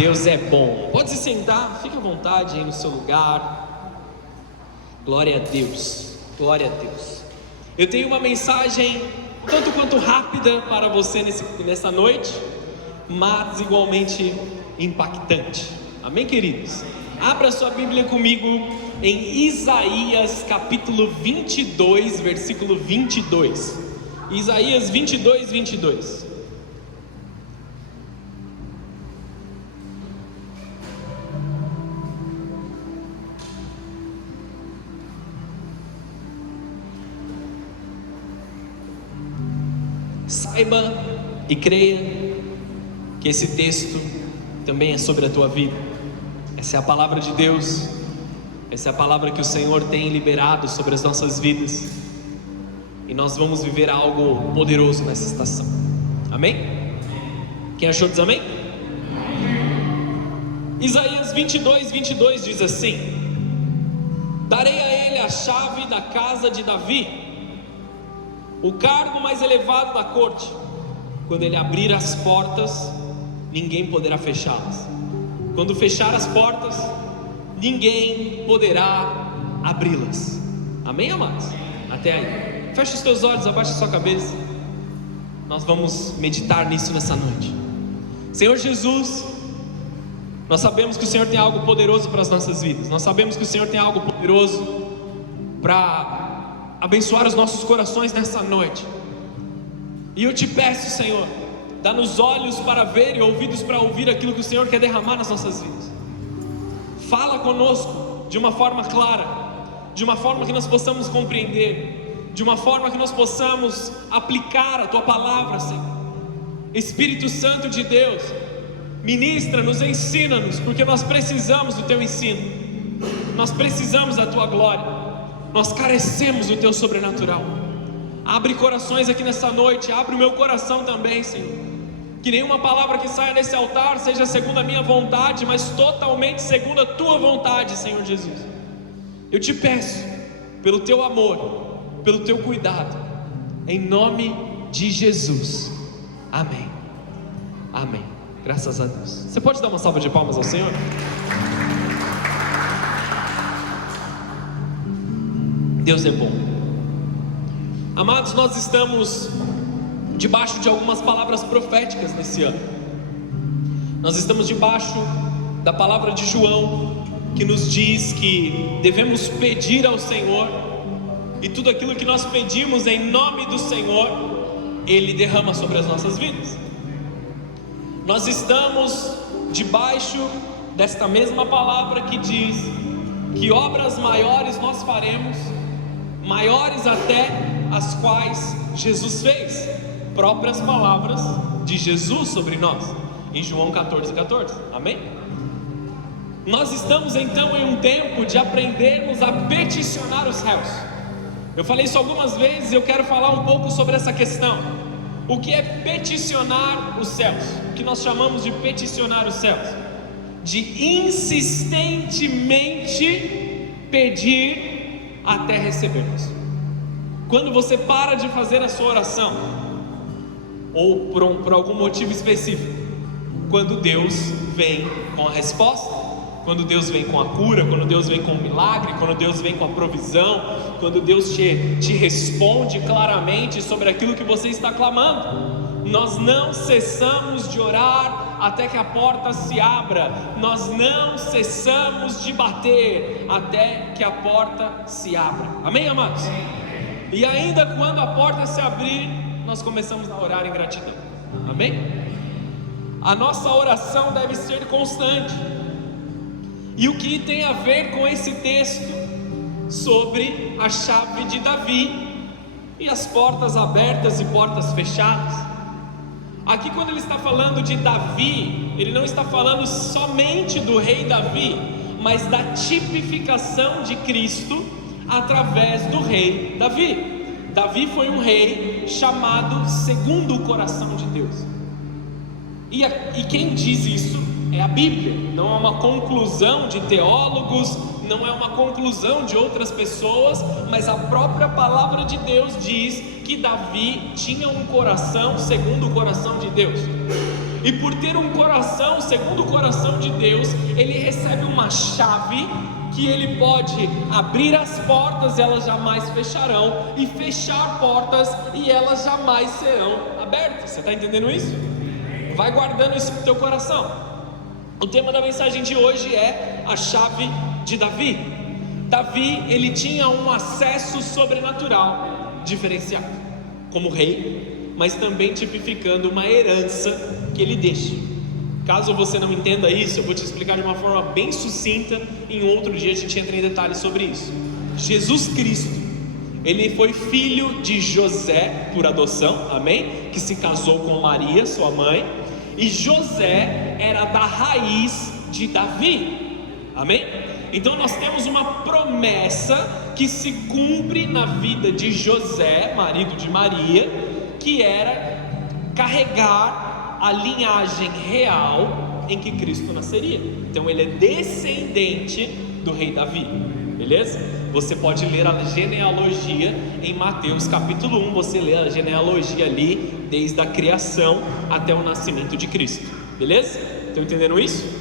Deus é bom. Pode se sentar, fique à vontade aí no seu lugar. Glória a Deus, glória a Deus. Eu tenho uma mensagem tanto quanto rápida para você nessa noite, mas igualmente impactante. Amém, queridos? Abra sua Bíblia comigo em Isaías capítulo 22, versículo 22. Isaías 22, 22. Saiba e creia que esse texto também é sobre a tua vida. Essa é a palavra de Deus. Essa é a palavra que o Senhor tem liberado sobre as nossas vidas. E nós vamos viver algo poderoso nessa estação. Amém? Quem achou diz amém? Isaías 22, 22 diz assim: darei a ele a chave da casa de Davi, o cargo mais elevado da corte. Quando ele abrir as portas, ninguém poderá fechá-las. Quando fechar as portas, ninguém poderá abri-las. Amém, amados? Até aí. Feche os teus olhos, abaixa a sua cabeça. Nós vamos meditar nisso nessa noite. Senhor Jesus, nós sabemos que o Senhor tem algo poderoso para as nossas vidas. Nós sabemos que o Senhor tem algo poderoso para abençoar os nossos corações nessa noite. E eu te peço, Senhor, dá-nos olhos para ver e ouvidos para ouvir aquilo que o Senhor quer derramar nas nossas vidas. Fala conosco de uma forma clara, de uma forma que nós possamos compreender, de uma forma que nós possamos aplicar a tua palavra, Senhor. Espírito Santo de Deus, ministra-nos, ensina-nos, porque nós precisamos do teu ensino, nós precisamos da tua glória. Nós carecemos do teu sobrenatural. Abre corações aqui nessa noite. Abre o meu coração também, Senhor. Que nenhuma palavra que saia desse altar seja segundo a minha vontade, mas totalmente segundo a tua vontade, Senhor Jesus. Eu te peço, pelo teu amor, pelo teu cuidado, em nome de Jesus. Amém. Amém. Graças a Deus. Você pode dar uma salva de palmas ao Senhor? Deus é bom. Amados, nós estamos debaixo de algumas palavras proféticas nesse ano. Nós estamos debaixo da palavra de João, que nos diz que devemos pedir ao Senhor, e tudo aquilo que nós pedimos em nome do Senhor, Ele derrama sobre as nossas vidas. Nós estamos debaixo desta mesma palavra que diz que obras maiores nós faremos, maiores até as quais Jesus fez. Próprias palavras de Jesus sobre nós, em João 14, 14, amém? Nós estamos então em um tempo de aprendermos a peticionar os céus. Eu falei isso algumas vezes e eu quero falar um pouco sobre essa questão. O que é peticionar os céus? O que nós chamamos de peticionar os céus? De insistentemente pedir até recebermos. Quando você para de fazer a sua oração, ou por algum motivo específico, quando Deus vem com a resposta, quando Deus vem com a cura, quando Deus vem com o milagre, quando Deus vem com a provisão, quando Deus te responde claramente sobre aquilo que você está clamando. Nós não cessamos de orar até que a porta se abra. Nós não cessamos de bater até que a porta se abra. Amém, amados? E ainda quando a porta se abrir, nós começamos a orar em gratidão. Amém? A nossa oração deve ser constante. E o que tem a ver com esse texto sobre a chave de Davi e as portas abertas e portas fechadas? Aqui, quando ele está falando de Davi, ele não está falando somente do rei Davi, mas da tipificação de Cristo através do rei Davi. Davi foi um rei chamado segundo o coração de Deus. E quem diz isso é a Bíblia. Não é uma conclusão de teólogos, não é uma conclusão de outras pessoas, mas a própria palavra de Deus diz que Davi tinha um coração segundo o coração de Deus. e por ter um coração segundo o coração de Deus, ele recebe uma chave que ele pode abrir as portas e elas jamais fecharão, e fechar portas e elas jamais serão abertas. Você está entendendo isso? Vai guardando isso no teu coração. O tema da mensagem de hoje é a chave de Davi. Davi, ele tinha um acesso sobrenatural diferenciado como rei, mas também tipificando uma herança que ele deixa. Caso você não entenda isso, eu vou te explicar de uma forma bem sucinta. Em outro dia a gente entra em detalhes sobre isso. Jesus Cristo, ele foi filho de José por adoção, amém? Que se casou com Maria, sua mãe, e José era da raiz de Davi, amém? Então nós temos uma promessa que se cumpre na vida de José, marido de Maria, que era carregar a linhagem real em que Cristo nasceria. Então ele é descendente do rei Davi, beleza? Você pode ler a genealogia em Mateus capítulo 1, você lê a genealogia ali, desde a criação até o nascimento de Cristo, beleza? Estão entendendo isso?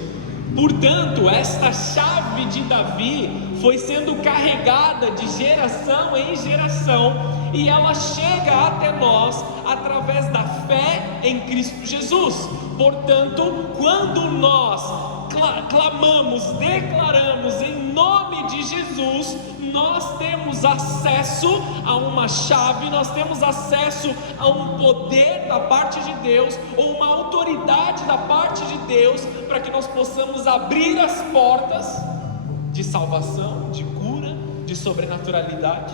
Portanto, esta chave de Davi foi sendo carregada de geração em geração, e ela chega até nós através da fé em Cristo Jesus. Portanto, quando nós clamamos, declaramos em nome de Jesus, nós temos acesso a uma chave, nós temos acesso a um poder da parte de Deus, ou uma autoridade da parte de Deus, para que nós possamos abrir as portas de salvação, de cura, de sobrenaturalidade,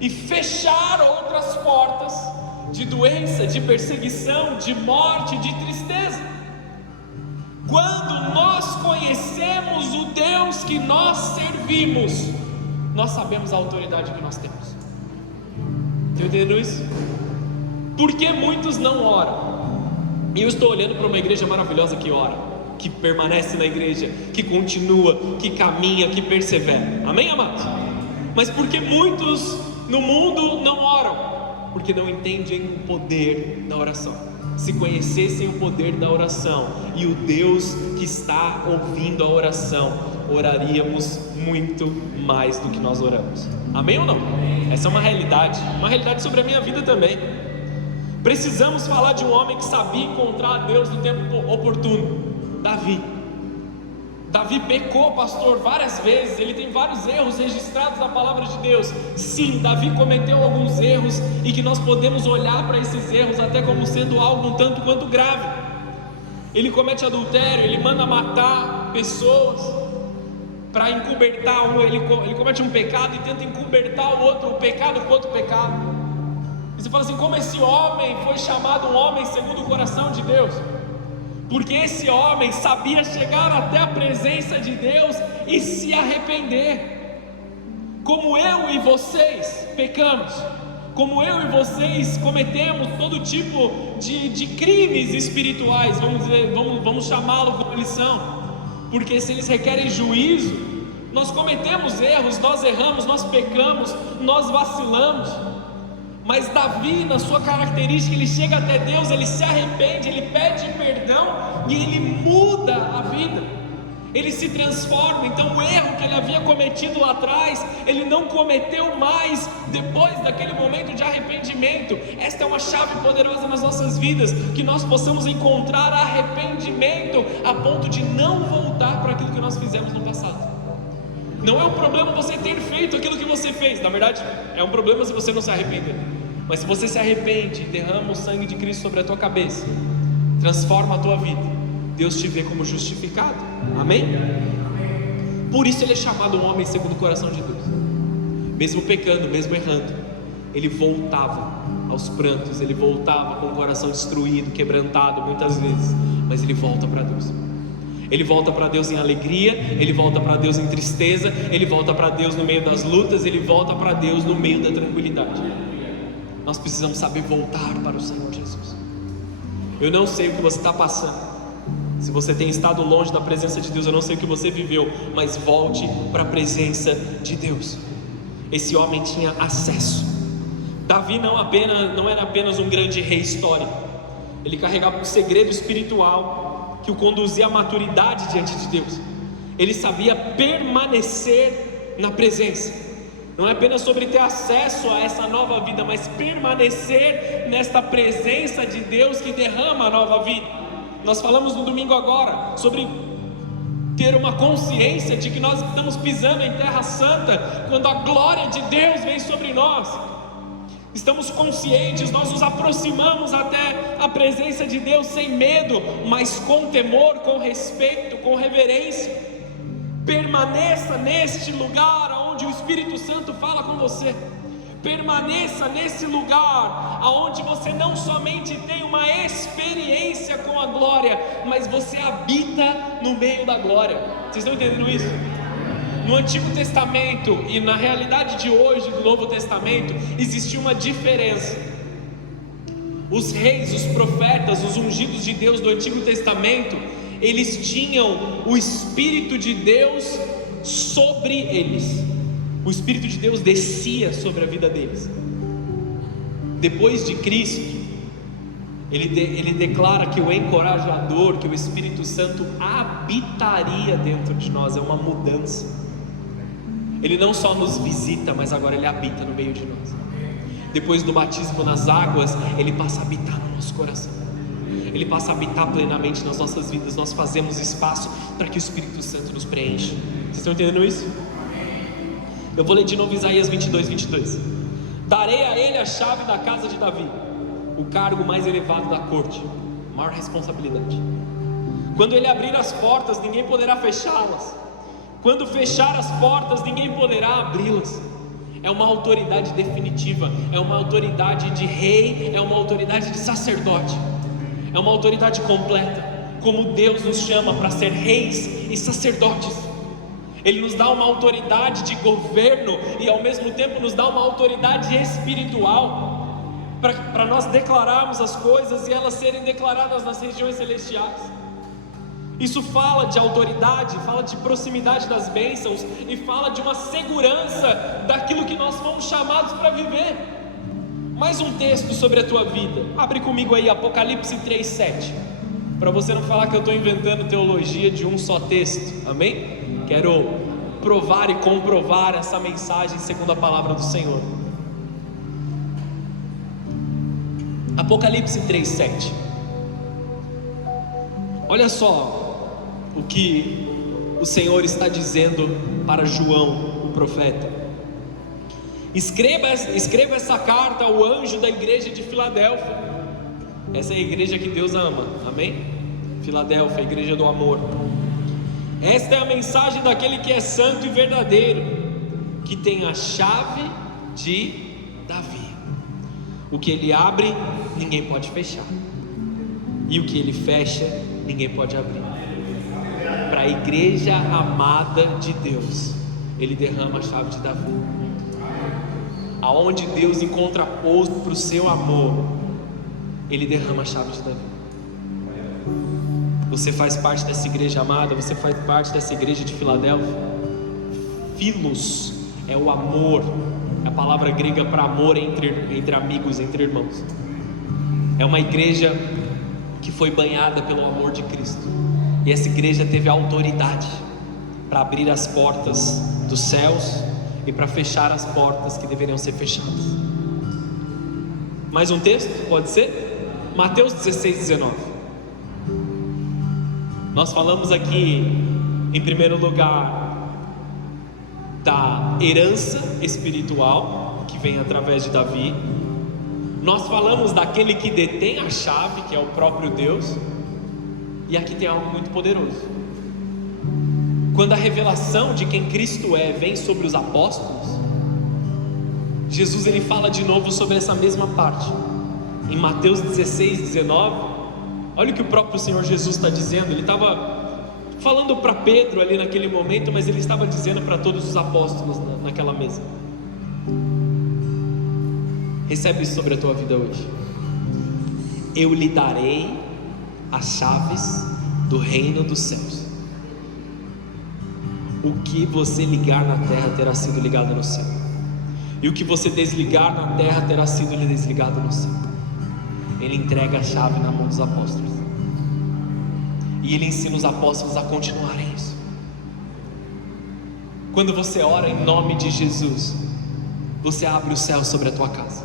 e fechar outras portas de doença, de perseguição, de morte, de tristeza. Quando nós conhecemos o Deus que nós servimos, nós sabemos a autoridade que nós temos. Estão entendendo isso? Porque muitos não oram. E eu estou olhando para uma igreja maravilhosa que ora, que permanece na igreja, que continua, que caminha, que persevera. Amém, amados? Mas porque muitos no mundo não oram? Porque não entendem o poder da oração. Se conhecessem o poder da oração e o Deus que está ouvindo a oração, oraríamos muito mais do que nós oramos. Amém ou não? Essa é uma realidade sobre a minha vida também. Precisamos falar de um homem que sabia encontrar a Deus no tempo oportuno. Davi pecou, pastor, várias vezes. Ele tem vários erros registrados na palavra de Deus. Sim, Davi cometeu alguns erros, e que nós podemos olhar para esses erros até como sendo algo um tanto quanto grave. Ele comete adultério, ele manda matar pessoas para encobertar ele comete um pecado e tenta encobertar o pecado com outro pecado. E você fala assim: como esse homem foi chamado um homem segundo o coração de Deus? Porque esse homem sabia chegar até a presença de Deus e se arrepender. Como eu e vocês pecamos, como eu e vocês cometemos todo tipo de crimes espirituais, vamos chamá-lo como eles são, porque se eles requerem juízo, nós cometemos erros, nós erramos, nós pecamos, nós vacilamos. Mas Davi, na sua característica, ele chega até Deus, ele se arrepende, ele pede perdão e ele muda a vida, ele se transforma. Então o erro que ele havia cometido lá atrás, ele não cometeu mais depois daquele momento de arrependimento. Esta é uma chave poderosa nas nossas vidas, que nós possamos encontrar arrependimento a ponto de não voltar para aquilo que nós fizemos no passado. Não é um problema você ter feito aquilo que você fez, na verdade é um problema se você não se arrepender. Mas se você se arrepende e derrama o sangue de Cristo sobre a tua cabeça, transforma a tua vida, Deus te vê como justificado. Amém? Por isso ele é chamado um homem segundo o coração de Deus. Mesmo pecando, mesmo errando, ele voltava aos prantos, ele voltava com o coração destruído, quebrantado muitas vezes, mas ele volta para Deus. Ele volta para Deus em alegria, ele volta para Deus em tristeza, ele volta para Deus no meio das lutas, ele volta para Deus no meio da tranquilidade. Nós precisamos saber voltar para o Senhor Jesus. Eu não sei o que você está passando, se você tem estado longe da presença de Deus, eu não sei o que você viveu, mas volte para a presença de Deus. Esse homem tinha acesso. Davi não era apenas um grande rei histórico, Ele carregava um segredo espiritual que o conduzia à maturidade diante de Deus. Ele sabia permanecer na presença. Não é apenas sobre ter acesso a essa nova vida, mas permanecer nesta presença de Deus que derrama a nova vida. Nós falamos no domingo agora sobre ter uma consciência de que nós estamos pisando em terra santa quando a glória de Deus vem sobre nós. Estamos conscientes, nós nos aproximamos até a presença de Deus sem medo, mas com temor, com respeito, com reverência. Permaneça neste lugar onde o Espírito Santo fala com você. Permaneça nesse lugar onde você não somente tem uma experiência com a glória, mas você habita no meio da glória. Vocês estão entendendo isso? No Antigo Testamento e na realidade de hoje do Novo Testamento existia uma diferença. Os reis, os profetas, os ungidos de Deus do Antigo Testamento, eles tinham o Espírito de Deus sobre eles. O Espírito de Deus descia sobre a vida deles. Depois de Cristo, ele declara que o encorajador, que o Espírito Santo habitaria dentro de nós. É uma mudança. Ele não só nos visita, mas agora ele habita no meio de nós. Depois do batismo nas águas, ele passa a habitar no nosso coração. Ele passa a habitar plenamente nas nossas vidas. Nós fazemos espaço para que o Espírito Santo nos preencha. Vocês estão entendendo isso? Eu vou ler de novo Isaías 22. Darei a ele a chave da casa de Davi, o cargo mais elevado da corte, maior responsabilidade. Quando ele abrir as portas, ninguém poderá fechá-las. Quando fechar as portas, ninguém poderá abri-las. É uma autoridade definitiva, é uma autoridade de rei, é uma autoridade de sacerdote, é uma autoridade completa, como Deus nos chama para ser reis e sacerdotes. Ele nos dá uma autoridade de governo e ao mesmo tempo nos dá uma autoridade espiritual para nós declararmos as coisas e elas serem declaradas nas regiões celestiais. Isso fala de autoridade, fala de proximidade das bênçãos e fala de uma segurança daquilo que nós fomos chamados para viver. Mais um texto sobre a tua vida. Abre comigo aí Apocalipse 3:7, para você não falar que eu estou inventando teologia de um só texto. Amém? Quero provar e comprovar essa mensagem segundo a palavra do Senhor. Apocalipse 3:7. Olha só o que o Senhor está dizendo para João, o profeta. Escreva essa carta ao anjo da igreja de Filadélfia. Essa é a igreja que Deus ama, amém? Filadélfia, a igreja do amor. Esta é a mensagem daquele que é santo e verdadeiro, que tem a chave de Davi. O que ele abre, ninguém pode fechar, e o que ele fecha, ninguém pode abrir. Para a igreja amada de Deus, ele derrama a chave de Davi. Aonde Deus encontra pouso para o seu amor, ele derrama a chave de Davi. Você faz parte dessa igreja amada, você faz parte dessa igreja de Filadélfia. Philos é o amor, é a palavra grega para amor entre amigos, entre irmãos. É uma igreja que foi banhada pelo amor de Cristo, e essa igreja teve autoridade para abrir as portas dos céus e para fechar as portas que deveriam ser fechadas. Mais um texto, pode ser? Mateus 16:19. Nós falamos aqui, em primeiro lugar, da herança espiritual que vem através de Davi. Nós falamos daquele que detém a chave, que é o próprio Deus. E aqui tem algo muito poderoso. Quando a revelação de quem Cristo é vem sobre os apóstolos, Jesus ele fala de novo sobre essa mesma parte. Em Mateus 16:19, olha o que o próprio Senhor Jesus está dizendo. Ele estava falando para Pedro ali naquele momento, mas ele estava dizendo para todos os apóstolos naquela mesa. Recebe isso sobre a tua vida hoje. Eu lhe darei as chaves do reino dos céus. O que você ligar na terra terá sido ligado no céu, e o que você desligar na terra terá sido desligado no céu. Ele entrega a chave na mão dos apóstolos, e Ele ensina os apóstolos a continuarem isso. Quando você ora em nome de Jesus, você abre o céu sobre a tua casa.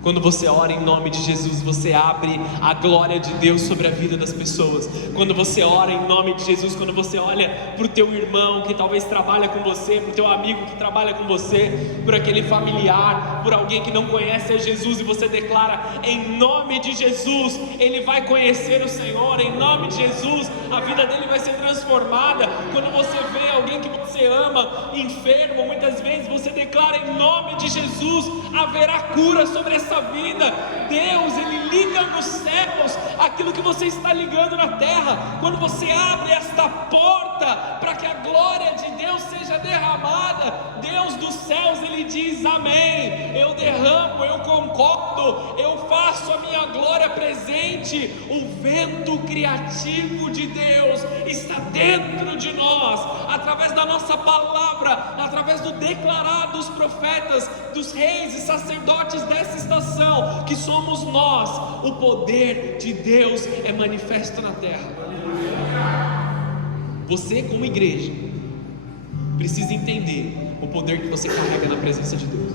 Quando você ora em nome de Jesus, você abre a glória de Deus sobre a vida das pessoas. Quando você ora em nome de Jesus, quando você olha para o teu irmão que talvez trabalha com você, para o teu amigo que trabalha com você, por aquele familiar, por alguém que não conhece a Jesus, e você declara em nome de Jesus, ele vai conhecer o Senhor, em nome de Jesus, a vida dele vai ser transformada. Quando você vê alguém que você ama enfermo, muitas vezes você declara em nome de Jesus, haverá cura sobre essa vida. Deus, Ele liga nos céus aquilo que você está ligando na terra. Quando você abre esta porta para que a glória de Deus seja derramada, Deus dos céus, Ele diz amém, eu derramo, eu concordo, eu faço a minha glória presente. O vento criativo de Deus está dentro de nós, através da nossa palavra, através do declarar dos profetas, dos reis e sacerdotes dessa estação, que somos nós. O poder de Deus é manifesto na terra. Você, como igreja, precisa entender o poder que você carrega na presença de Deus.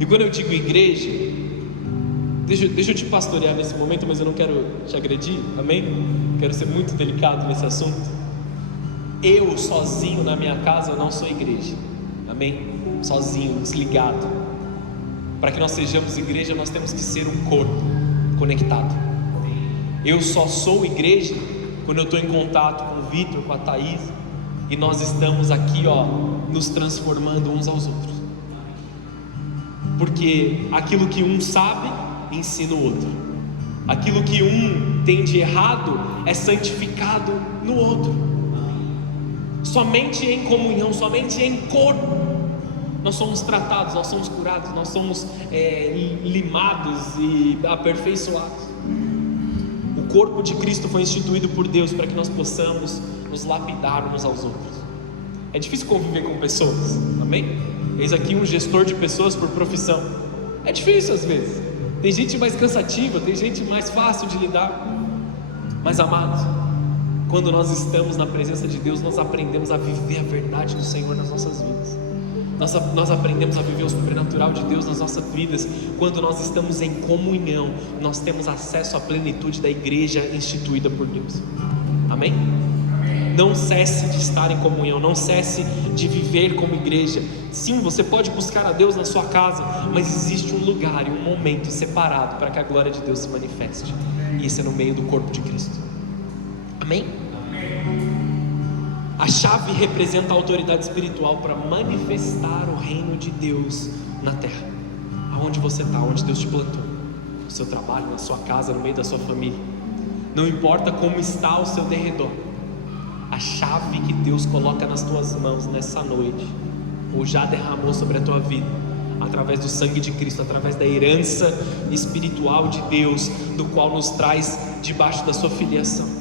E quando eu digo igreja, deixa eu te pastorear nesse momento, mas eu não quero te agredir, amém? Quero ser muito delicado nesse assunto. Eu sozinho na minha casa, eu não sou igreja, amém? Sozinho, desligado. Para que nós sejamos igreja, nós temos que ser um corpo conectado. Eu só sou igreja quando eu estou em contato com o Vitor, com a Thaís, e nós estamos aqui, nos transformando uns aos outros. Porque aquilo que um sabe, ensina o outro. Aquilo que um tem de errado é santificado no outro. Somente em comunhão, somente em corpo, nós somos tratados, nós somos curados, nós somos limados e aperfeiçoados. O corpo de Cristo foi instituído por Deus para que nós possamos nos lapidar uns aos outros. É difícil conviver com pessoas, amém? Eis aqui um gestor de pessoas por profissão. É difícil às vezes. Tem gente mais cansativa, tem gente mais fácil de lidar. Mas amados, quando nós estamos na presença de Deus, nós aprendemos a viver a verdade do Senhor nas nossas vidas. Nós aprendemos a viver o sobrenatural de Deus nas nossas vidas. Quando nós estamos em comunhão, nós temos acesso à plenitude da igreja instituída por Deus. Amém? Não cesse de estar em comunhão, não cesse de viver como igreja. Sim, você pode buscar a Deus na sua casa, mas existe um lugar e um momento separado para que a glória de Deus se manifeste, e isso é no meio do corpo de Cristo. Amém? A chave representa a autoridade espiritual para manifestar o reino de Deus na terra. Aonde você está, onde Deus te plantou, no seu trabalho, na sua casa, no meio da sua família. Não importa como está ao seu derredor, a chave que Deus coloca nas tuas mãos nessa noite, ou já derramou sobre a tua vida, através do sangue de Cristo, através da herança espiritual de Deus, do qual nos traz debaixo da sua filiação.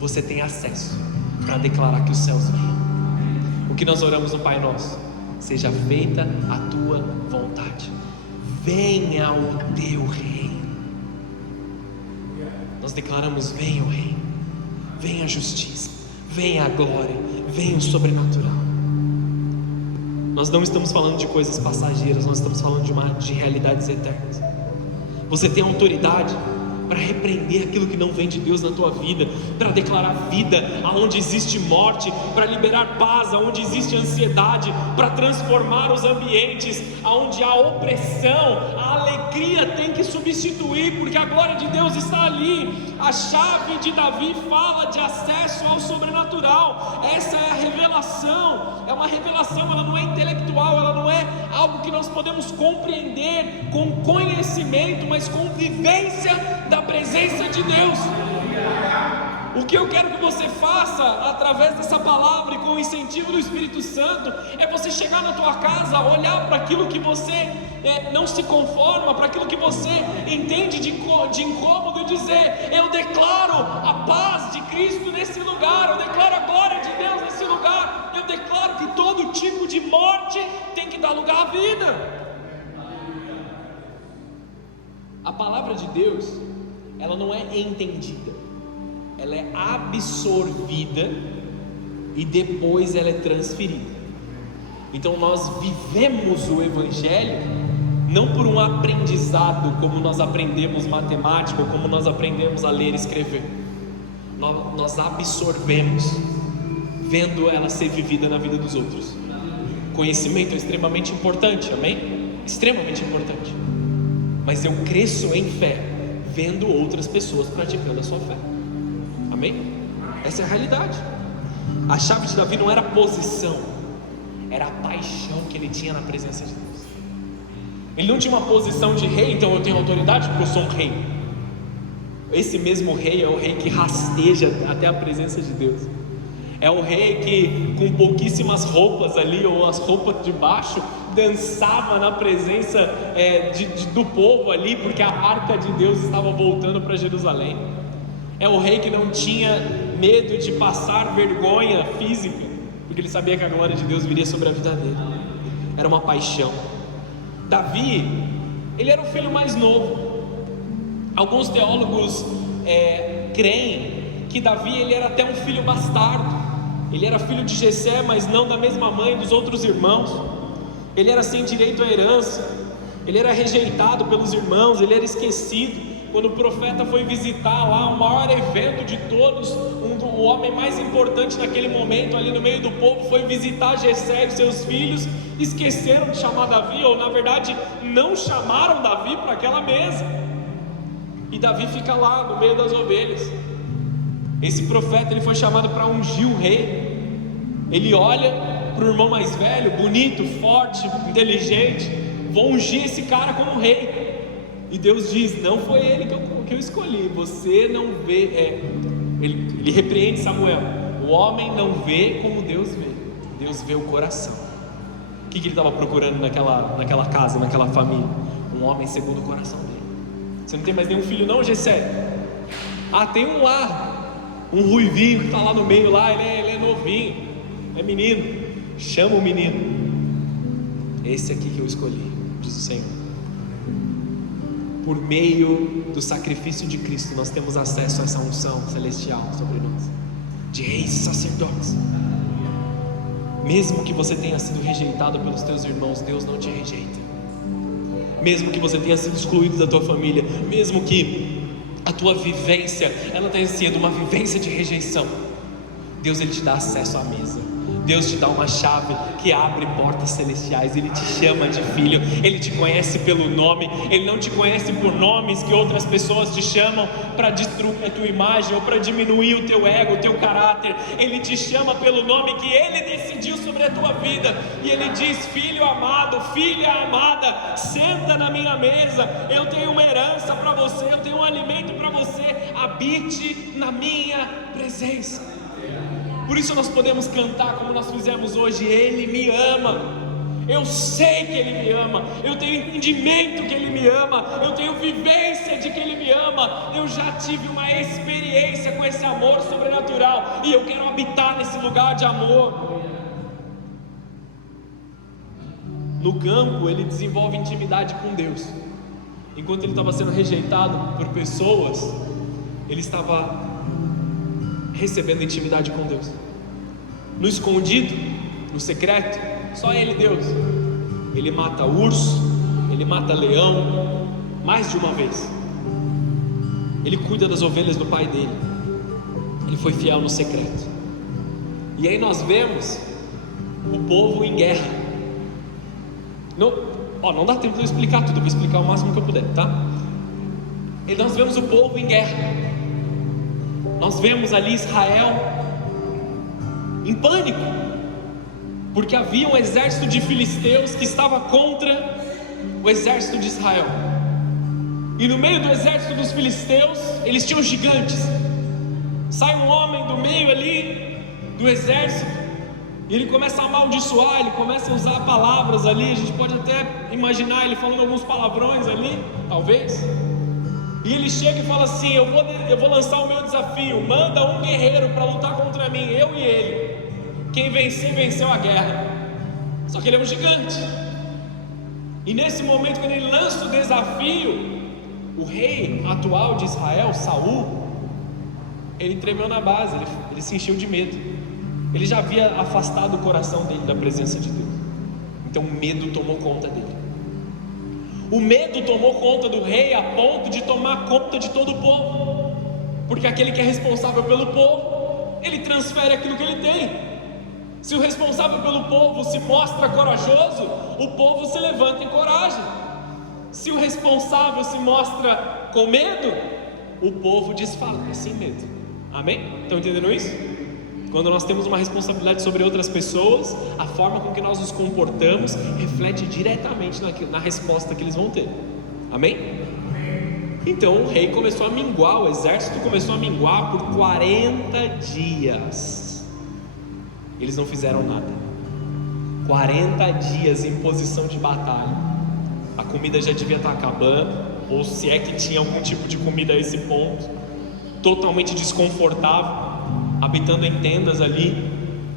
Você tem acesso para declarar que os céus vêm. O que nós oramos no Pai Nosso: seja feita a tua vontade, venha o teu reino. Nós declaramos: venha o reino, venha a justiça, venha a glória, venha o sobrenatural. Nós não estamos falando de coisas passageiras, nós estamos falando de realidades eternas. Você tem autoridade para repreender aquilo que não vem de Deus na tua vida, para declarar vida aonde existe morte, para liberar paz aonde existe ansiedade, para transformar os ambientes aonde há opressão. A alegria tem que substituir, porque a glória de Deus está ali. A chave de Davi fala de acesso ao sobrenatural. Essa é a revelação, é uma revelação, ela não é intelectual, ela não é algo que nós podemos compreender com conhecimento, mas com vivência da presença de Deus. O que eu quero que você faça através dessa palavra e com o incentivo do Espírito Santo é você chegar na tua casa, olhar para aquilo que você não se conforma, para aquilo que você entende de incômodo e dizer: eu declaro a paz de Cristo nesse lugar, eu declaro a glória de Deus nesse lugar, eu declaro que todo tipo de morte tem que dar lugar à vida. A palavra de Deus, ela não é entendida, ela é absorvida e depois ela é transferida. Então nós vivemos o Evangelho não por um aprendizado como nós aprendemos matemática ou como nós aprendemos a ler e escrever. Nós absorvemos vendo ela ser vivida na vida dos outros. Conhecimento é extremamente importante, amém? Extremamente importante. Mas eu cresço em fé vendo outras pessoas praticando a sua fé, amém? Essa é a realidade. A chave de Davi não era a posição, era a paixão que ele tinha na presença de Deus. Ele não tinha uma posição de rei, então eu tenho autoridade porque eu sou um rei. Esse mesmo rei é o rei que rasteja até a presença de Deus. É o rei que com pouquíssimas roupas ali, ou as roupas de baixo, dançava na presença do povo ali, porque a arca de Deus estava voltando para Jerusalém. É o rei que não tinha medo de passar vergonha física, porque ele sabia que a glória de Deus viria sobre a vida dele. Era uma paixão. Davi, ele era o filho mais novo. Alguns teólogos creem que Davi ele era até um filho bastardo. Ele era filho de Jessé, mas não da mesma mãe dos outros irmãos. Ele era sem direito à herança. Ele era rejeitado pelos irmãos, ele era esquecido. Quando o profeta foi visitar lá o maior evento de todos, o homem mais importante naquele momento ali no meio do povo foi visitar Jessé e seus filhos. Esqueceram de chamar Davi, ou na verdade não chamaram Davi para aquela mesa. E Davi fica lá no meio das ovelhas. Esse profeta ele foi chamado para ungir o rei. Ele olha para o irmão mais velho, bonito, forte, inteligente. Vou ungir esse cara como rei. E Deus diz: não foi ele que eu escolhi. Você não vê. Ele repreende Samuel. O homem não vê como Deus vê. Deus vê o coração. O que ele estava procurando naquela casa, naquela família? Um homem segundo o coração dele. Você não tem mais nenhum filho não, Jessé? Ah, tem um lá, um ruivinho que está lá no meio lá. Ele é novinho, é menino. Chama o menino. Esse aqui que eu escolhi, diz o Senhor. Por meio do sacrifício de Cristo, nós temos acesso a essa unção celestial sobre nós, de reis e sacerdotes. Mesmo que você tenha sido rejeitado pelos teus irmãos, Deus não te rejeita. Mesmo que você tenha sido excluído da tua família, mesmo que a tua vivência, ela tenha sido uma vivência de rejeição, Deus ele te dá acesso à mesa. Deus te dá uma chave que abre portas celestiais. Ele te chama de filho. Ele te conhece pelo nome. Ele não te conhece por nomes que outras pessoas te chamam para destruir a tua imagem ou para diminuir o teu ego, o teu caráter. Ele te chama pelo nome que Ele decidiu sobre a tua vida. E Ele diz: filho amado, filha amada, senta na minha mesa. Eu tenho uma herança para você. Eu tenho um alimento para você. Habite na minha presença. Por isso nós podemos cantar como nós fizemos hoje: Ele me ama, eu sei que Ele me ama, eu tenho entendimento que Ele me ama, eu tenho vivência de que Ele me ama, eu já tive uma experiência com esse amor sobrenatural e eu quero habitar nesse lugar de amor. No campo ele desenvolve intimidade com Deus. Enquanto ele estava sendo rejeitado por pessoas, ele estava recebendo intimidade com Deus. No escondido, no secreto, só ele, Deus. Ele mata urso, ele mata leão, mais de uma vez. Ele cuida das ovelhas do pai dele. Ele foi fiel no secreto. E aí nós vemos o povo em guerra. Não dá tempo de eu explicar tudo, eu vou explicar o máximo que eu puder, tá? E nós vemos o povo em guerra. Nós vemos ali Israel em pânico, porque havia um exército de filisteus que estava contra o exército de Israel. E no meio do exército dos filisteus, eles tinham gigantes. Sai um homem do meio ali do exército, e ele começa a amaldiçoar, ele começa a usar palavras ali. A gente pode até imaginar ele falando alguns palavrões ali, talvez. E ele chega e fala assim: eu vou lançar o meu desafio, manda um guerreiro para lutar contra mim, eu e ele. Quem vencer, venceu a guerra. Só que ele é um gigante. E nesse momento, quando ele lança o desafio, O rei atual de Israel, Saul, ele tremeu na base, ele se encheu de medo. Ele já havia afastado o coração dele da presença de Deus. Então o medo tomou conta dele. O medo tomou conta do rei a ponto de tomar conta de todo o povo, porque aquele que é responsável pelo povo, ele transfere aquilo que ele tem. Se o responsável pelo povo se mostra corajoso, o povo se levanta em coragem. Se o responsável se mostra com medo, o povo desfala sem medo. Amém? Estão entendendo isso? Quando nós temos uma responsabilidade sobre outras pessoas, a forma com que nós nos comportamos reflete diretamente na resposta que eles vão ter. Amém? Então o rei começou a minguar, o exército começou a minguar por 40 dias. Eles não fizeram nada. 40 dias em posição de batalha. A comida já devia estar acabando, ou se é que tinha algum tipo de comida a esse ponto. Totalmente desconfortável, habitando em tendas ali.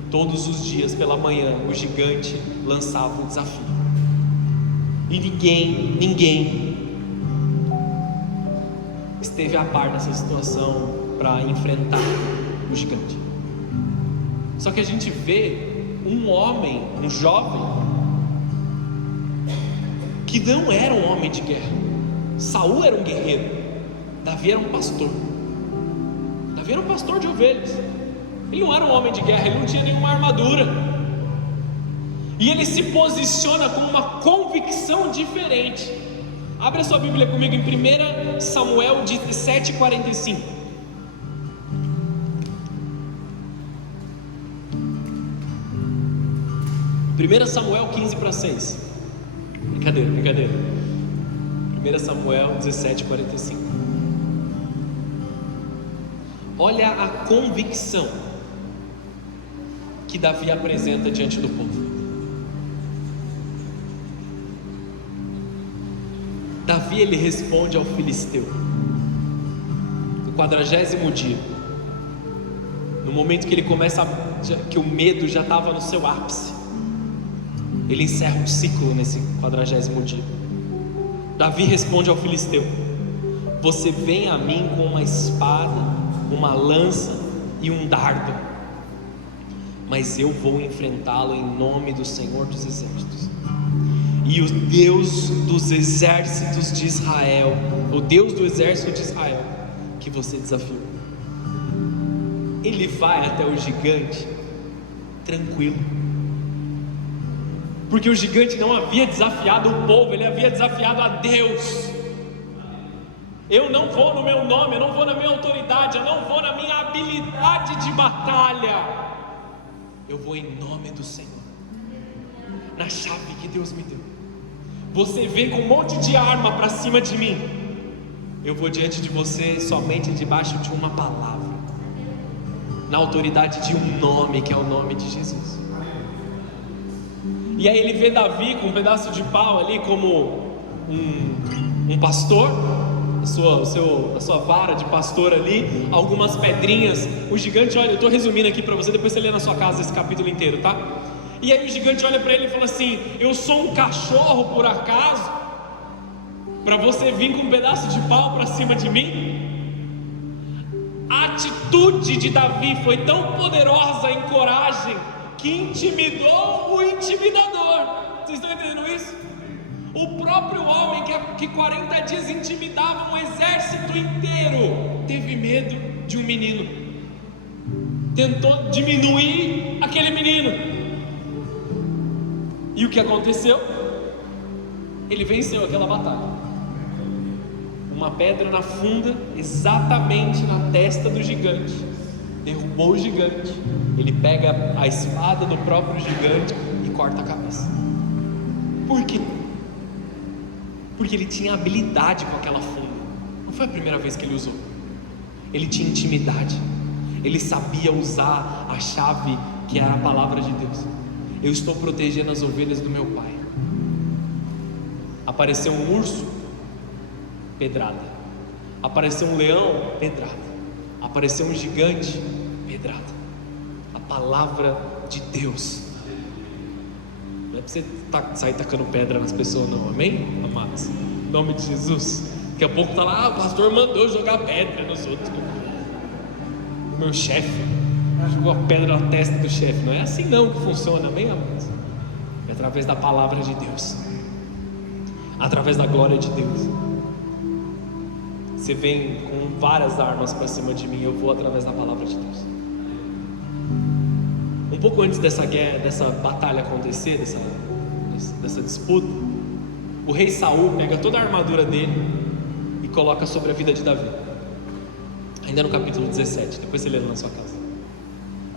Todos os dias pela manhã o gigante lançava um desafio. E ninguém esteve a par dessa situação para enfrentar o gigante. Só que a gente vê um homem, um jovem, que não era um homem de guerra. Saul era um guerreiro, Davi era um pastor. Davi era um pastor de ovelhas. Ele não era um homem de guerra, ele não tinha nenhuma armadura. E ele se posiciona com uma convicção diferente. Abre a sua Bíblia comigo em 1 Samuel 17:45. 1 Samuel 15:6. Brincadeira. 1 Samuel 17:45. Olha a convicção que Davi apresenta diante do povo. Davi, ele responde ao filisteu no 40º dia, no momento que ele começa que o medo já estava no seu ápice. Ele encerra um ciclo nesse 40º dia. Davi responde ao filisteu: você vem a mim com uma espada, uma lança e um dardo, mas eu vou enfrentá-lo em nome do Senhor dos Exércitos. E o Deus dos exércitos de Israel, o Deus do exército de Israel, que você desafiou. Ele vai até o gigante tranquilo, porque o gigante não havia desafiado o povo, ele havia desafiado a Deus. Eu não vou no meu nome, eu não vou na minha autoridade, eu não vou na minha habilidade de batalha, eu vou em nome do Senhor, na chave que Deus me deu. Você vem com um monte de arma para cima de mim, eu vou diante de você somente debaixo de uma palavra, na autoridade de um nome, que é o nome de Jesus. E aí ele vê Davi com um pedaço de pau ali como um pastor, a sua vara de pastor ali, algumas pedrinhas. O gigante olha, eu estou resumindo aqui para você, depois você lê na sua casa esse capítulo inteiro, tá? E aí o gigante olha para ele e fala assim: eu sou um cachorro por acaso, para você vir com um pedaço de pau para cima de mim? A atitude de Davi foi tão poderosa em coragem que intimidou o intimidador. Vocês estão entendendo isso? O próprio homem que 40 dias intimidava um exército inteiro teve medo de um menino, tentou diminuir aquele menino. E o que aconteceu? Ele venceu aquela batalha. Uma pedra na funda, exatamente na testa do gigante, derrubou o gigante. Ele pega a espada do próprio gigante e corta a cabeça. Por quê? Porque ele tinha habilidade com aquela funda. Não foi a primeira vez que ele usou. Ele tinha intimidade. Ele sabia usar a chave que era a palavra de Deus. Eu estou protegendo as ovelhas do meu pai. Apareceu um urso, pedrada. Apareceu um leão, pedrada. Apareceu um gigante, pedrada. A palavra de Deus. Não é para você sair tacando pedra nas pessoas não, amém? Amados, em nome de Jesus. Daqui a pouco está lá, o pastor mandou jogar pedra nos outros. O meu chefe jogou a pedra na testa do chefe. Não é assim não que funciona, bem amados. É através da palavra de Deus, através da glória de Deus. Você vem com várias armas para cima de mim, eu vou através da palavra de Deus. Um pouco antes dessa guerra, dessa batalha acontecer, dessa disputa, o rei Saul pega toda a armadura dele e coloca sobre a vida de Davi. Ainda no capítulo 17, depois você lê na sua casa.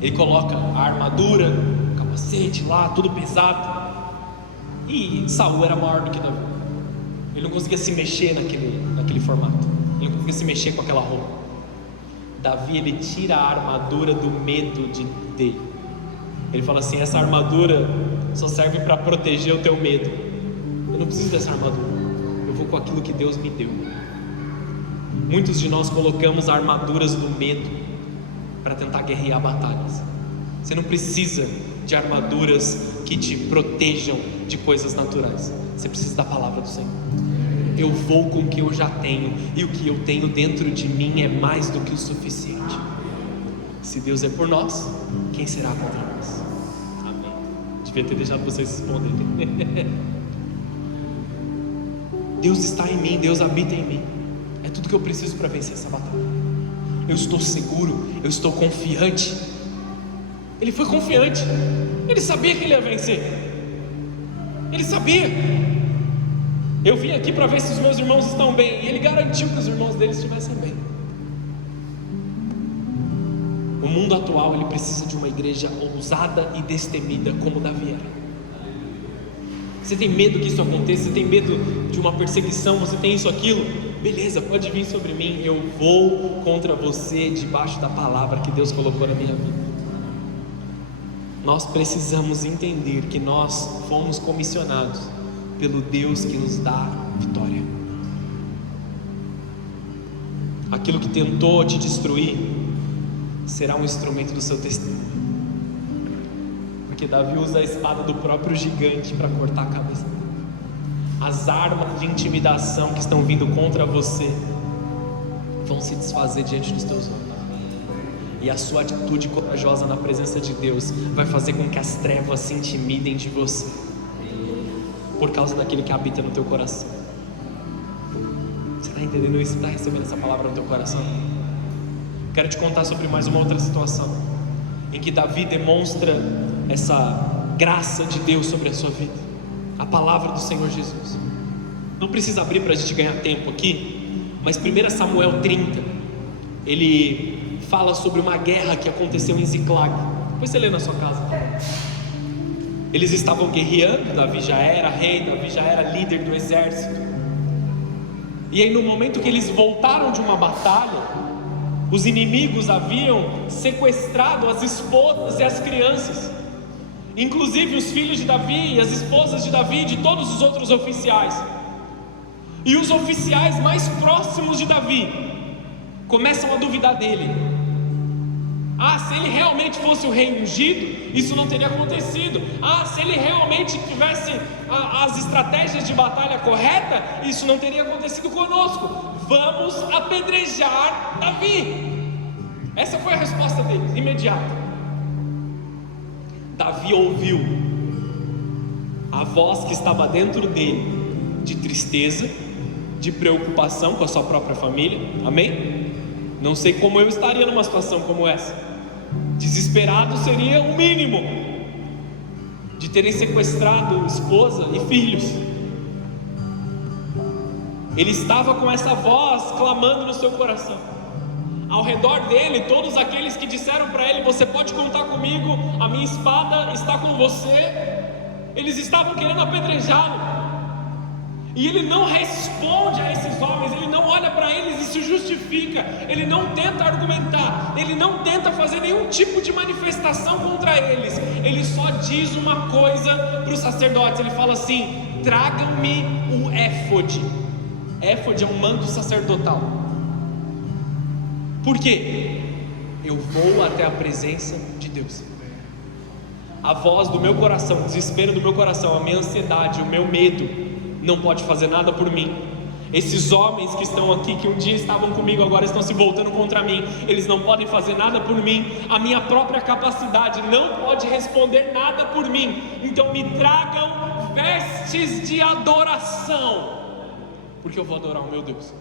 Ele coloca a armadura, o capacete lá, tudo pesado. E Saul era maior do que Davi. Ele não conseguia se mexer naquele formato. Ele não conseguia se mexer com aquela roupa. Davi, ele tira a armadura do medo dele. Ele fala assim: essa armadura só serve para proteger o teu medo. Eu não preciso dessa armadura. Eu vou com aquilo que Deus me deu. Muitos de nós colocamos armaduras do medo para tentar guerrear batalhas. Você não precisa de armaduras que te protejam de coisas naturais. Você precisa da palavra do Senhor. Eu vou com o que eu já tenho, e o que eu tenho dentro de mim é mais do que o suficiente. Se Deus é por nós, quem será contra nós? Amém. Devia ter deixado vocês responderem. Deus está em mim, Deus habita em mim. É tudo que eu preciso para vencer essa batalha. Eu estou seguro, eu estou confiante. Ele foi confiante. Ele sabia que ele ia vencer. Ele sabia. Eu vim aqui para ver se os meus irmãos estão bem, e ele garantiu que os irmãos dele estivessem bem. O mundo atual, ele precisa de uma igreja ousada e destemida, como Davi era. Você tem medo que isso aconteça? Você tem medo de uma perseguição? Você tem isso, aquilo? Beleza, pode vir sobre mim. Eu vou contra você debaixo da palavra que Deus colocou na minha vida. Nós precisamos entender que nós fomos comissionados pelo Deus que nos dá vitória. Aquilo que tentou te destruir será um instrumento do seu testemunho. Porque Davi usa a espada do próprio gigante para cortar a cabeça. As armas de intimidação que estão vindo contra você vão se desfazer diante dos teus olhos. E a sua atitude corajosa na presença de Deus vai fazer com que as trevas se intimidem de você, por causa daquilo que habita no teu coração. Você está entendendo isso? Você está recebendo essa palavra no teu coração? Quero te contar sobre mais uma outra situação em que Davi demonstra essa graça de Deus sobre a sua vida, a palavra do Senhor Jesus. Não precisa abrir para a gente ganhar tempo aqui, mas 1 Samuel 30, ele fala sobre uma guerra que aconteceu em Ziclag. Depois você lê na sua casa. Eles estavam guerreando, Davi já era rei, Davi já era líder do exército. E aí no momento que eles voltaram de uma batalha, os inimigos haviam sequestrado as esposas e as crianças, inclusive os filhos de Davi e as esposas de Davi e de todos os outros oficiais. E os oficiais mais próximos de Davi começam a duvidar dele. Se ele realmente fosse o rei ungido, isso não teria acontecido. Se ele realmente tivesse as estratégias de batalha corretas, isso não teria acontecido conosco. Vamos apedrejar Davi. Essa foi a resposta deles, imediata. Davi ouviu a voz que estava dentro dele, de tristeza, de preocupação com a sua própria família. Amém? Não sei como eu estaria numa situação como essa. Desesperado seria o mínimo, de terem sequestrado esposa e filhos. Ele estava com essa voz clamando no seu coração. Ao redor dele, todos aqueles que disseram para ele: você pode contar comigo, a minha espada está com você. Eles estavam querendo apedrejá-lo. E ele não responde a esses homens, ele não olha para eles e se justifica, ele não tenta argumentar, ele não tenta fazer nenhum tipo de manifestação contra eles. Ele só diz uma coisa para os sacerdotes, ele fala assim: tragam-me o éfode. Éfode é um manto sacerdotal. Por quê? Eu vou até a presença de Deus. A voz do meu coração, o desespero do meu coração, a minha ansiedade, o meu medo não pode fazer nada por mim. Esses homens que estão aqui, que um dia estavam comigo, agora estão se voltando contra mim. Eles não podem fazer nada por mim. A minha própria capacidade não pode responder nada por mim. Então me tragam vestes de adoração, porque eu vou adorar o meu Deus.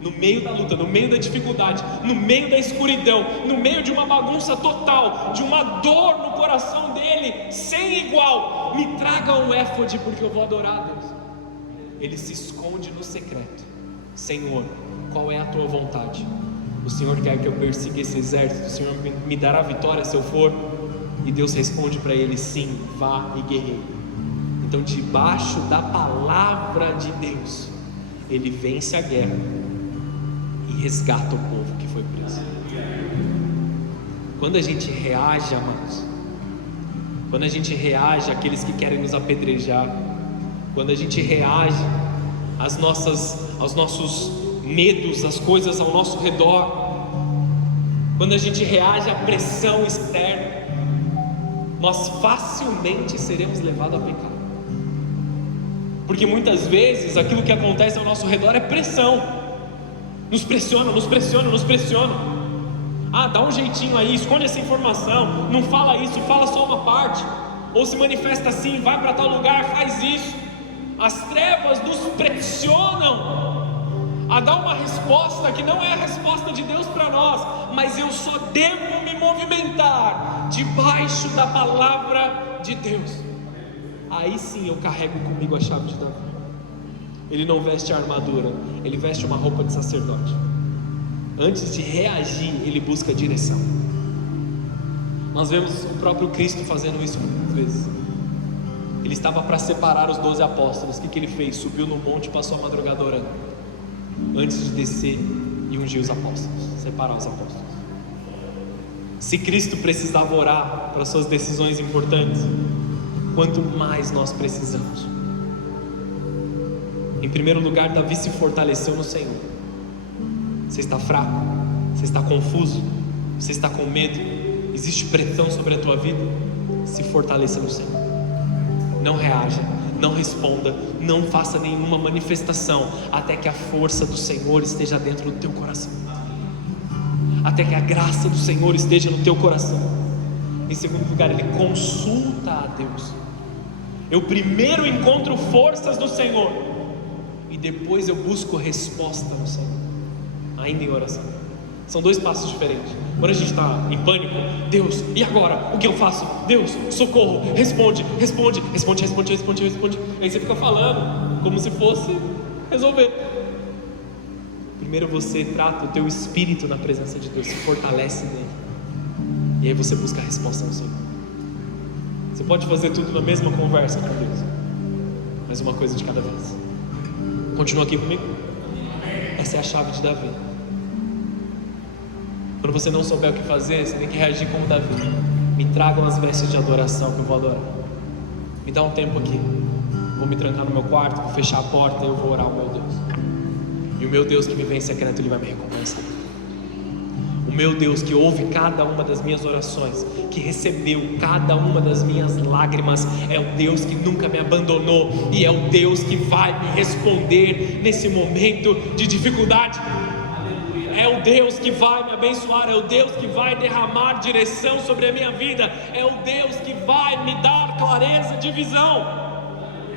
No meio da luta, no meio da dificuldade, no meio da escuridão, no meio de uma bagunça total, de uma dor no coração dele sem igual, me traga um éfode, porque eu vou adorar a Deus. Ele se esconde no secreto. Senhor, qual é a tua vontade? O Senhor quer que eu persiga esse exército? O Senhor me dará vitória se eu for? E Deus responde para ele: sim, vá e guerreie. Então, debaixo da palavra de Deus, ele vence a guerra e resgata o povo que foi preso. Quando a gente reage, amados, quando a gente reage àqueles que querem nos apedrejar, quando a gente reage aos nossos medos, às coisas ao nosso redor, quando a gente reage à pressão externa, nós facilmente seremos levados a pecar. Porque muitas vezes aquilo que acontece ao nosso redor é pressão. Nos pressiona. Ah, dá um jeitinho aí, esconde essa informação, não fala isso, fala só uma parte, ou se manifesta assim, vai para tal lugar, faz isso. As trevas nos pressionam a dar uma resposta que não é a resposta de Deus para nós, mas eu só devo me movimentar debaixo da palavra de Deus. Aí sim eu carrego comigo a chave de Davi. Ele não veste a armadura, ele veste uma roupa de sacerdote. Antes de reagir, ele busca direção. Nós vemos o próprio Cristo fazendo isso muitas vezes. Ele estava para separar os 12 apóstolos. O que ele fez? Subiu no monte e passou a madrugada orando, antes de descer e ungir os apóstolos, separar os apóstolos. Se Cristo precisava orar para suas decisões importantes, quanto mais nós precisamos. Em primeiro lugar, Davi se fortaleceu no Senhor. Você está fraco? Você está confuso? Você está com medo? Existe pressão sobre a tua vida? Se fortaleça no Senhor. Não reaja, não responda, não faça nenhuma manifestação até que a força do Senhor esteja dentro do teu coração, até que a graça do Senhor esteja no teu coração. Em segundo lugar, ele consulta a Deus. Eu primeiro encontro forças no Senhor e depois eu busco resposta no Senhor, ainda em oração. São dois passos diferentes. Quando a gente está em pânico, Deus, e agora? O que eu faço? Deus, socorro, responde. Aí você fica falando como se fosse resolver. Primeiro você trata o teu espírito na presença de Deus, se fortalece nele, e aí você busca a resposta no Senhor. Você pode fazer tudo na mesma conversa com Deus, mas uma coisa de cada vez. Continua aqui comigo? Essa é a chave de Davi. Quando você não souber o que fazer, você tem que reagir como Davi. Me tragam as vestes de adoração que eu vou adorar. Me dá um tempo aqui. Vou me trancar no meu quarto, vou fechar a porta e eu vou orar ao meu Deus. E o meu Deus que me vem em secreto, Ele vai me recompensar. O meu Deus que ouve cada uma das minhas orações, que recebeu cada uma das minhas lágrimas, é o Deus que nunca me abandonou e é o Deus que vai me responder nesse momento de dificuldade. É o Deus que vai me abençoar, é o Deus que vai derramar direção sobre a minha vida, é o Deus que vai me dar clareza de visão.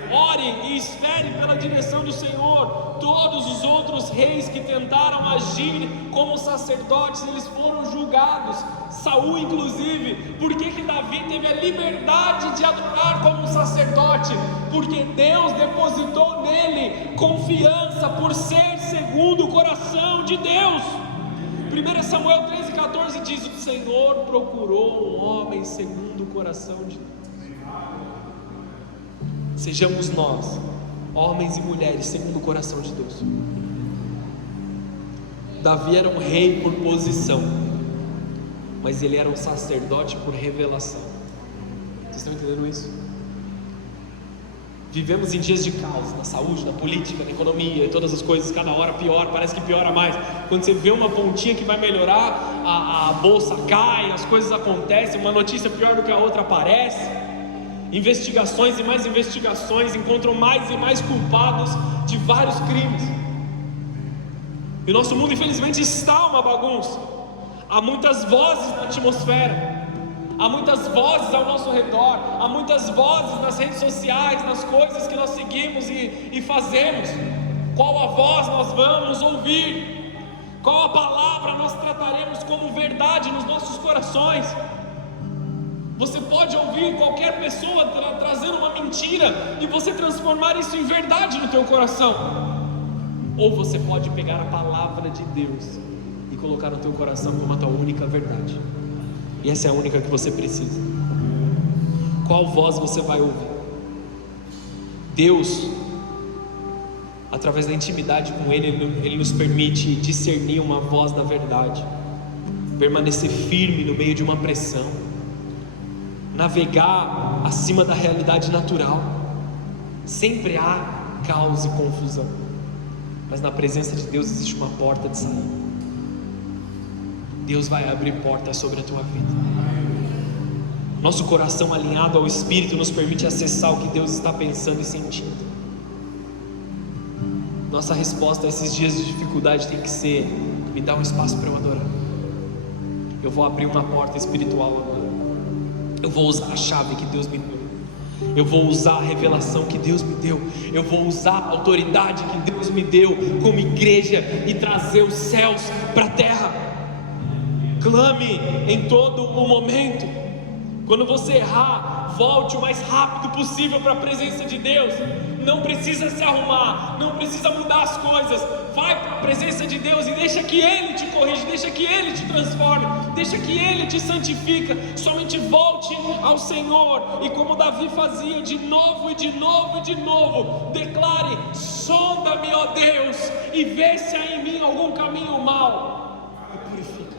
Ore e espere pela direção do Senhor. Todos os outros reis que tentaram agir como sacerdotes, eles foram julgados. Saul inclusive. Por que Davi teve a liberdade de adorar como um sacerdote? Porque Deus depositou nele confiança por ser segundo o coração de Deus. 1 Samuel 13,14 diz: o Senhor procurou um homem segundo o coração de Deus. Sejamos nós, homens e mulheres segundo o coração de Deus. Davi era um rei por posição, mas ele era um sacerdote por revelação. Vocês estão entendendo isso? Vivemos em dias de caos, na saúde, na política, na economia, e todas as coisas, cada hora pior, parece que piora mais. Quando você vê uma pontinha que vai melhorar, a bolsa cai, as coisas acontecem, uma notícia pior do que a outra aparece. investigações e mais investigações encontram mais e mais culpados de vários crimes. E o nosso mundo, infelizmente, está uma bagunça. Há muitas vozes na atmosfera, há muitas vozes ao nosso redor, há muitas vozes nas redes sociais, nas coisas que nós seguimos e fazemos. Qual a voz nós vamos ouvir? Qual a palavra nós trataremos como verdade nos nossos corações? Você pode ouvir qualquer pessoa trazendo uma mentira e você transformar isso em verdade no teu coração. Ou você pode pegar a palavra de Deus e colocar no teu coração como a tua única verdade. E essa é a única que você precisa. Qual voz você vai ouvir? Deus, através da intimidade com Ele nos permite discernir uma voz da verdade, permanecer firme no meio de uma pressão, navegar acima da realidade natural. Sempre há caos e confusão, mas na presença de Deus existe uma porta de saída. Deus vai abrir portas sobre a tua vida. Nosso coração alinhado ao Espírito nos permite acessar o que Deus está pensando e sentindo. Nossa resposta a esses dias de dificuldade tem que ser: me dá um espaço para eu adorar. Eu vou abrir uma porta espiritual agora. Eu vou usar a chave que Deus me deu. Eu vou usar a revelação que Deus me deu. Eu vou usar a autoridade que Deus me deu como igreja e trazer os céus para a terra. Clame em todo o momento. Quando você errar, volte o mais rápido possível para a presença de Deus. Não precisa se arrumar, não precisa mudar as coisas. Vai para a presença de Deus e deixa que Ele te corrija, deixa que Ele te transforme, deixa que Ele te santifica. Somente volte ao Senhor e, como Davi fazia, de novo e de novo e de novo, declare: sonda-me, ó Deus, e vê se há em mim algum caminho mau e purifica.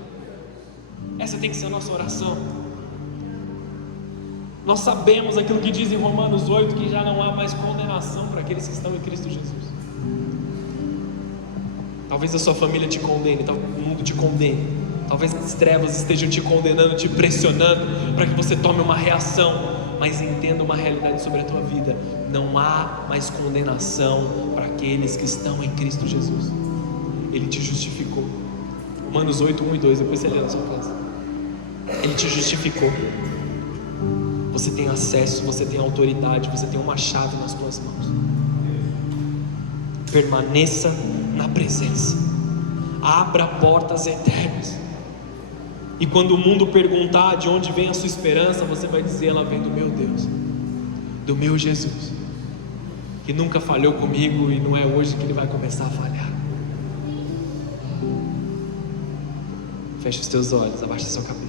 Essa tem que ser a nossa oração. Nós sabemos aquilo que diz em Romanos 8, que já não há mais condenação para aqueles que estão em Cristo Jesus. Talvez a sua família te condene, talvez o mundo te condene, talvez as trevas estejam te condenando, te pressionando para que você tome uma reação, mas entenda uma realidade sobre a tua vida: não há mais condenação para aqueles que estão em Cristo Jesus. Ele te justificou. Romanos 8, 1 e 2, depois você lê na sua casa. Ele te justificou. Você tem acesso, você tem autoridade, você tem uma chave nas tuas mãos. Permaneça na presença, abra portas eternas. E quando o mundo perguntar de onde vem a sua esperança, você vai dizer: ela vem do meu Deus, do meu Jesus, que nunca falhou comigo e não é hoje que Ele vai começar a falhar. Feche os teus olhos, abaixa a sua cabeça.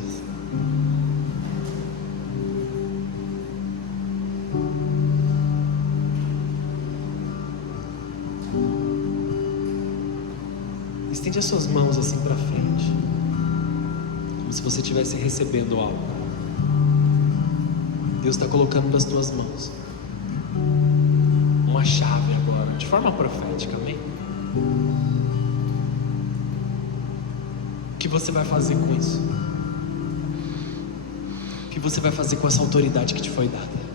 Estende as suas mãos assim para frente, como se você estivesse recebendo algo. Deus está colocando nas tuas mãos uma chave agora, de forma profética, amém? O que você vai fazer com isso? O que você vai fazer com essa autoridade que te foi dada?